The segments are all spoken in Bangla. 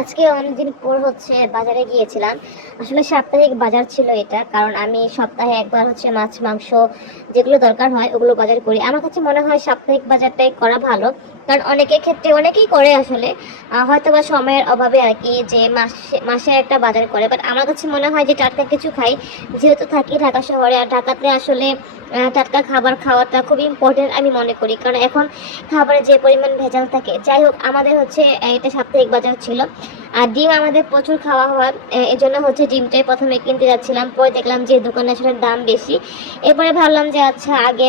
আজকে অনেকদিন পর বাজারে গিয়েছিলাম। আসলে সাপ্তাহিক বাজার ছিল এটা, কারণ আমি সপ্তাহে একবার মাছ মাংস যেগুলো দরকার হয় ওগুলো বাজার করি। আমার কাছে মনে হয় সাপ্তাহিক বাজারটাই করা ভালো, কারণ অনেকের ক্ষেত্রে অনেকেই করে আসলে, হয়তো বা সময়ের অভাবে আর কি, যে মাসে মাসে একটা বাজার করে। বাট আমার কাছে মনে হয় যে টাটকা কিছু খাই, যেহেতু থাকি ঢাকা শহরে, আর ঢাকাতে আসলে টাটকা খাবার খাওয়াটা খুব ইম্পর্টেন্ট আমি মনে করি, কারণ এখন খাবারে যে পরিমাণ ভেজাল থাকে। যাই হোক, আমাদের এটা সাপ্তাহিক বাজার ছিল। আর ডিম আমাদের প্রচুর খাওয়া হয়, এই জন্য ডিমটাই প্রথমে কিনতে যাচ্ছিলাম। পরে দেখলাম যে দোকানে আসলে দাম বেশি। এরপরে ভাবলাম যে আচ্ছা, আগে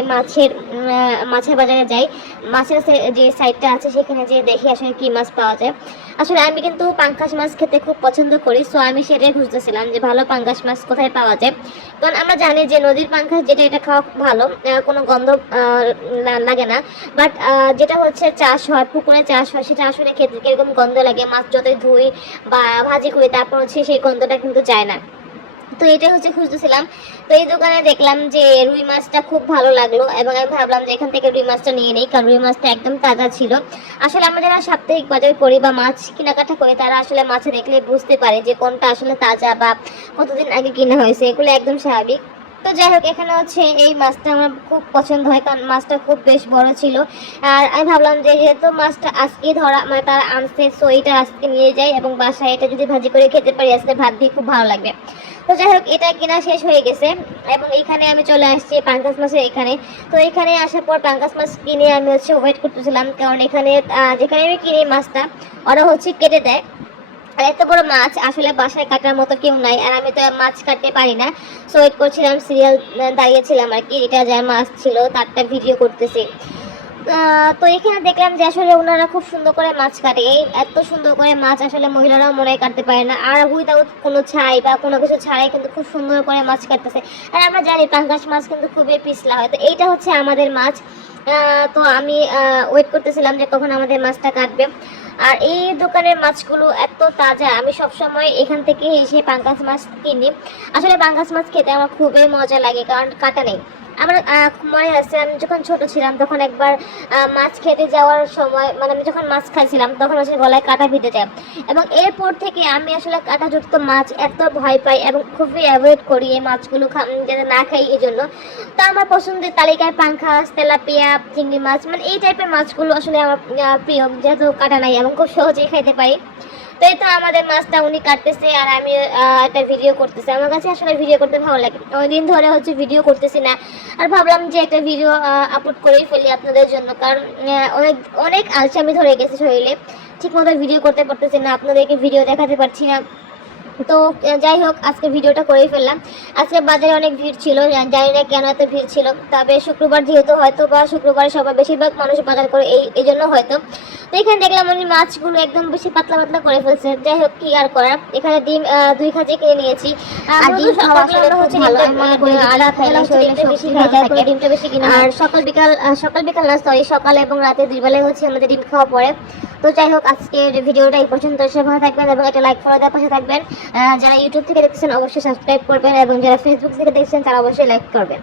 মাছের বাজারে যাই, মাছের যে সাইডটা আছে সেখানে যে দেখি আসলে কি মাছ পাওয়া যায়। আসলে আমি কিন্তু পাঙ্গাস মাছ খেতে খুব পছন্দ করি, সো আমি সেটাই খুঁজতেছিলাম যে ভালো পাঙ্গাস মাছ কোথায় পাওয়া যায়। কারণ আমরা জানি যে নদীর পাঙ্গাস যেটা, এটা খাওয়া খুব ভালো, কোনো গন্ধ লাগে না। বাট যেটা চাষ হয়, পুকুরে চাষ হয়, সেটা আসলে খেতে কিরকম গন্ধ লাগে। মাছ যতই ধুই বা ভাজি করি, তারপর সেই গন্ধটা কিন্তু যায় না। তো এটা খুঁজতেছিলাম। তো এই দোকানে দেখলাম যে রুই মাছটা খুব ভালো লাগলো, এবং আমি ভাবলাম যে এখান থেকে রুই মাছটা নিয়ে নেই, কারণ রুই মাছটা একদম তাজা ছিল। আসলে আমরা যারা সাপ্তাহিক বাজার করি বা মাছ কেনাকাটা করি, তারা আসলে মাছ দেখলে বুঝতে পারে যে কোনটা আসলে তাজা বা কতদিন আগে কিনা হয়েছে, এগুলো একদম স্বাভাবিক। তো যাই হোক, এখানে এই মাছটা আমার খুব পছন্দ হয়, কারণ মাছটা খুব বেশ বড় ছিল। আর আমি ভাবলাম যে যেহেতু মাছটা আজকে ধরা, মানে তারা আনছে, সো এটা আজকে নিয়ে যাই, এবং বাসায় এটা যদি ভাজি করে খেতে পারি আজকে ভাত দিয়ে খুব ভালো লাগবে। তো যাই হোক, এটা কেনা শেষ হয়ে গেছে, এবং এইখানে আমি চলে আসছি পাঙ্গাস মাছের এখানে। তো এখানে আসার পর পাঙ্গাস মাছ কিনে আমি ওয়েট করতেছিলাম, কারণ এখানে যেখানে আমি কিনি মাছটা, ওরা কেটে দেয়। আর এত বড় মাছ আসলে বাসায় কাটার মতো কেউ নাই, আর আমি তো মাছ কাটতে পারি না। সো ওয়েট করছিলাম, সিরিয়াল দাঁড়িয়েছিলাম আর কি। এটা যার মাছ ছিল তারটা ভিডিও করতেছি। তো এখানে দেখলাম যে আসলে ওনারা খুব সুন্দর করে মাছ কাটে। এই এত সুন্দর করে মাছ আসলে মহিলারাও মনে হয় কাটতে পারে না, আর উইদাউট কোনো ছাই বা কোনো কিছু ছাড়াই কিন্তু খুব সুন্দর করে মাছ কাটতেছে। আর আমরা জানি পাঙ্গাস মাছ কিন্তু খুবই পিছলা হয়। তো এইটা আমাদের মাছ। তো আমি ওয়েট করতেছিলাম যে কখন আমাদের মাছটা কাটবে। আর এই দোকানের মাছগুলো এত তাজা, আমি সবসময় এখান থেকে এসে পাঙ্গাস মাছ কিনি। আসলে পাঙ্গাস মাছ খেতে আমার খুবই মজা লাগে, কারণ কাটা নেই। আমার মনে আছে, আমি যখন ছোট ছিলাম তখন একবার মাছ খেতে যাওয়ার সময়, মানে আমি যখন মাছ খাইছিলাম তখন গলায় কাটা বিঁধে যায়, এবং এরপর থেকে আমি আসলে কাঁটাযুক্ত মাছ এত ভয় পাই এবং খুবই অ্যাভয়েড করি এই মাছগুলো যাতে না খাই, এই জন্য। তো আমার পছন্দের তালিকায় পাঙ্গাস, তেলাপিয়া, চিংড়ি মাছ, মানে এই টাইপের মাছগুলো আসলে আমার প্রিয়, যেহেতু কাটা নাই এবং খুব সহজেই খাইতে পারি। তো এই তো আমাদের মাছটা উনি কাটতেছে, আর আমি একটা ভিডিও করতেছি। আমার কাছে আসলে ভিডিও করতে ভালো লাগে, অনেকদিন ধরে ভিডিও করতেছি না, আর ভাবলাম যে একটা ভিডিও আপলোড করেই ফেলি আপনাদের জন্য, কারণ অনেক অনেক আলসামি ধরে গেছে শরীরে, ঠিক মতো ভিডিও করতে পারতেছি না, আপনাদেরকে ভিডিও দেখাতে পারছি না। তো যাই হোক, আজকে ভিডিওটা করেই ফেললাম। আজকে বাজারে অনেক ভিড় ছিল, জানি না কেন এত ভিড় ছিল, তবে শুক্রবার যেহেতু, হয়তো বা শুক্রবারে সবাই বেশিরভাগ মানুষ বাজার করে, এই জন্য হয়তো। তো এখানে দেখলাম উনি মাছগুলো একদম বেশি পাতলা পাতলা করে ফেলছে। যাই হোক, কি আর করার। এখানে ডিম 2 কেজি কিনে নিয়েছি। আর ডিম খাওয়া আসলে খুব ভালো, আমি মনে করি আদা খাইলে শরীরে বেশি খায়, তারপরে ডিমটা বেশি কিনা। আর সকাল বিকাল না, সরি, সকাল এবং রাতে 2 বেলায় আমাদের ডিম খাওয়া পড়ে। তো যাই হোক, আজকের ভিডিওটা এই পর্যন্ত। সবাই ভালো থাকবেন এবং একটা লাইক ফলো দেওয়ার পাশে থাকবেন। যারা ইউটিউব থেকে দেখছেন অবশ্যই সাবস্ক্রাইব করবেন, এবং যারা ফেসবুক থেকে দেখছেন তারা অবশ্যই লাইক করবেন।